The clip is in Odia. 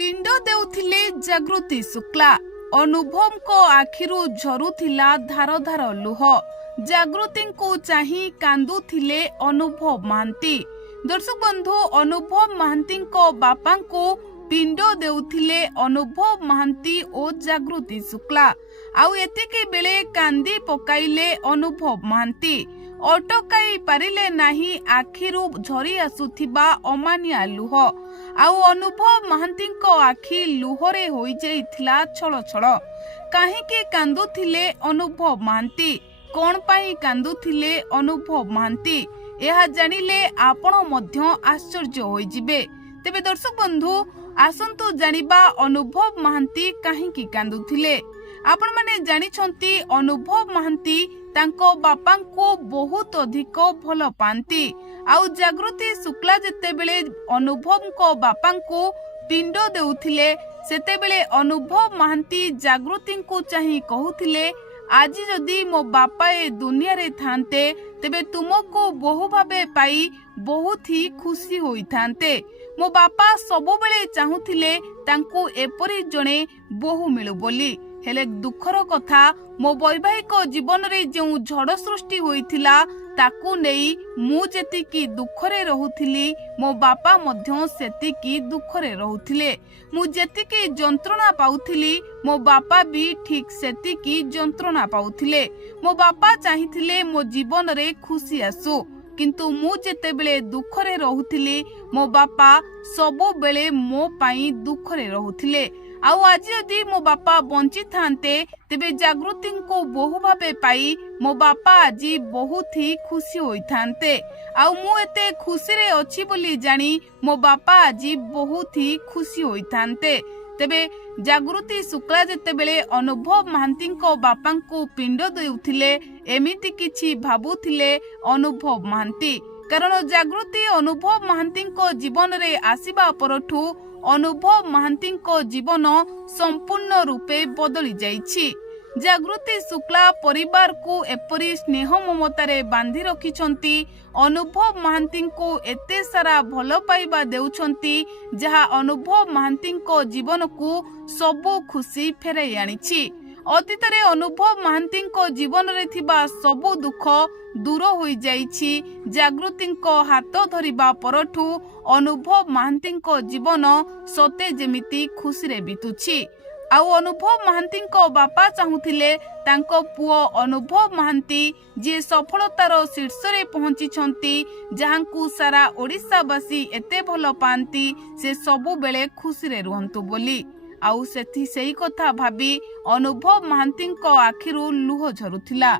ପିଣ୍ଡ ଦେଉଥିଲେ ଜାଗୃତି ଶୁକ୍ଲା। ଅନୁଭବଙ୍କ ଆଖିରୁ ଝରୁଥିଲା ଧାର ଧାର ଲୁହ। ଜାଗୃତିଙ୍କୁ ଚାହିଁ କାନ୍ଦୁଥିଲେ ଅନୁଭବ ମହାନ୍ତି। ଦର୍ଶକ ବନ୍ଧୁ, ଅନୁଭବ ମହାନ୍ତିଙ୍କ ବାପାଙ୍କୁ ପିଣ୍ଡ ଦେଉଥିଲେ ଅନୁଭବ ମହାନ୍ତି ଓ ଜାଗୃତି ଶୁକ୍ଲା। ଆଉ ଏତିକି ବେଳେ କାନ୍ଦି ପକାଇଲେ ଅନୁଭବ ମହାନ୍ତି। ଅଟକାଇ ପାରିଲେ ନାହିଁ ଆଖିରୁ ଝରି ଆସୁଥିବା ଅମାନିଆ ଲୁହ। ଆଉ ଅନୁଭବ ମହାନ୍ତିଙ୍କ ଆଖି ଲୁହରେ ହୋଇଯାଇଥିଲା ଛଳ ଛଳ। କାହିଁକି କାନ୍ଦୁଥିଲେ ଅନୁଭବ ମହାନ୍ତି? କଣ ପାଇଁ କାନ୍ଦୁଥିଲେ ଅନୁଭବ ମହାନ୍ତି? ଏହା ଜାଣିଲେ ଆପଣ ମଧ୍ୟ ଆଶ୍ଚର୍ଯ୍ୟ ହୋଇଯିବେ। ତେବେ ଦର୍ଶକ ବନ୍ଧୁ, ଆସନ୍ତୁ ଜାଣିବା ଅନୁଭବ ମହାନ୍ତି କାହିଁକି କାନ୍ଦୁଥିଲେ। ଆପଣମାନେ ଜାଣିଛନ୍ତି ଅନୁଭବ ମହାନ୍ତି ତାଙ୍କ ବାପାଙ୍କୁ ବହୁତ ଅଧିକ ଭଲ ପାଆନ୍ତି। ଆଉ ଜାଗୃତି ଶୁକ୍ଲା ଯେତେବେଳେ ଅନୁଭବଙ୍କ ବାପାଙ୍କୁ ପିଣ୍ଡ ଦେଉଥିଲେ, ସେତେବେଳେ ଅନୁଭବ ମହାନ୍ତି ଜାଗୃତିଙ୍କୁ ଚାହିଁ କହୁଥିଲେ, ଆଜି ଯଦି ମୋ ବାପା ଏ ଦୁନିଆରେ ଥାନ୍ତେ, ତେବେ ତୁମକୁ ବୋହୂ ଭାବେ ପାଇ ବହୁତ ହି ଖୁସି ହୋଇଥାନ୍ତେ। ମୋ ବାପା ସବୁବେଳେ ଚାହୁଁଥିଲେ ତାଙ୍କୁ ଏପରି ଜଣେ ବୋହୂ ମିଳୁ ବୋଲି। ହେଲେ ଦୁଃଖର କଥା, ମୋ ବୈବାହିକ ଜୀବନରେ ଯେଉଁ ଝଡ଼ ସୃଷ୍ଟି ହୋଇଥିଲା, ତାକୁ ନେଇ ମୁଁ ଯେତିକି ଦୁଃଖରେ ରହୁଥିଲି, ମୋ ବାପା ମଧ୍ୟ ସେତିକି ଦୁଃଖରେ ରହୁଥିଲେ। ମୁଁ ଯେତିକି ଯନ୍ତ୍ରଣା ପାଉଥିଲି, ମୋ ବାପା ବି ଠିକ୍ ସେତିକି ଯନ୍ତ୍ରଣା ପାଉଥିଲେ। ମୋ ବାପା ଚାହିଁଥିଲେ ମୋ ଜୀବନରେ ଖୁସି ଆସୁ, କିନ୍ତୁ ମୁଁ ଯେତେବେଳେ ଦୁଃଖରେ ରହୁଥିଲି, ମୋ ବାପା ସବୁବେଳେ ମୋ ପାଇଁ ଦୁଃଖରେ ରହୁଥିଲେ। ଆଉ ଆଜି ଯଦି ମୋ ବାପା ବଞ୍ଚିଥାନ୍ତେ, ତେବେ ଜାଗୃତିଙ୍କୁ ବୋହୂ ଭାବେ ପାଇ ମୋ ବାପା ଆଜି ବହୁତ ହି ଖୁସି ହୋଇଥାନ୍ତେ। ଆଉ ମୁଁ ଏତେ ଖୁସିରେ ଅଛି ବୋଲି ଜାଣି ମୋ ବାପା ଆଜି ବହୁତ ହି ଖୁସି ହୋଇଥାନ୍ତେ। ତେବେ ଜାଗୃତି ଶୁକ୍ଲା ଯେତେବେଳେ ଅନୁଭବ ମହାନ୍ତିଙ୍କ ବାପାଙ୍କୁ ପିଣ୍ଡ ଦେଉଥିଲେ, ଏମିତି କିଛି ଭାବୁଥିଲେ ଅନୁଭବ ମହାନ୍ତି। କାରଣ ଜାଗୃତି ଅନୁଭବ ମହାନ୍ତିଙ୍କ ଜୀବନରେ ଆସିବା ପରଠୁ ଅନୁଭବ ମହାନ୍ତିଙ୍କ ଜୀବନ ସମ୍ପୂର୍ଣ୍ଣ ରୂପେ ବଦଳି ଯାଇଛି। ଜାଗୃତି ଶୁକ୍ଲା ପରିବାରକୁ ଏପରି ସ୍ନେହ ମମତାରେ ବାନ୍ଧି ରଖିଛନ୍ତି, ଅନୁଭବ ମହାନ୍ତିଙ୍କୁ ଏତେ ସାରା ଭଲ ପାଇବା ଦେଉଛନ୍ତି, ଯାହା ଅନୁଭବ ମହାନ୍ତିଙ୍କ ଜୀବନକୁ ସବୁ ଖୁସି ଫେରାଇ ଆଣିଛି। ଅତୀତରେ ଅନୁଭବ ମହାନ୍ତିଙ୍କ ଜୀବନରେ ଥିବା ସବୁ ଦୁଃଖ ଦୂର ହୋଇଯାଇଛି। ଜାଗୃତିଙ୍କ ହାତ ଧରିବା ପରଠୁ ଅନୁଭବ ମହାନ୍ତିଙ୍କ ଜୀବନ ସତେ ଯେମିତି ଖୁସିରେ ବିତୁଛି। ଆଉ ଅନୁଭବ ମହାନ୍ତିଙ୍କ ବାପା ଚାହୁଁଥିଲେ ତାଙ୍କ ପୁଅ ଅନୁଭବ ମହାନ୍ତି, ଯିଏ ସଫଳତାର ଶୀର୍ଷରେ ପହଞ୍ଚିଛନ୍ତି, ଯାହାଙ୍କୁ ସାରା ଓଡ଼ିଶାବାସୀ ଏତେ ଭଲ ପାଆନ୍ତି, ସେ ସବୁବେଳେ ଖୁସିରେ ରୁହନ୍ତୁ ବୋଲି। ଆଉ ସେଇ କଥା ଭାବି ଅନୁଭବ ମହାନ୍ତିଙ୍କ ଆଖିରୁ ଲୁହ ଝରୁଥିଲା।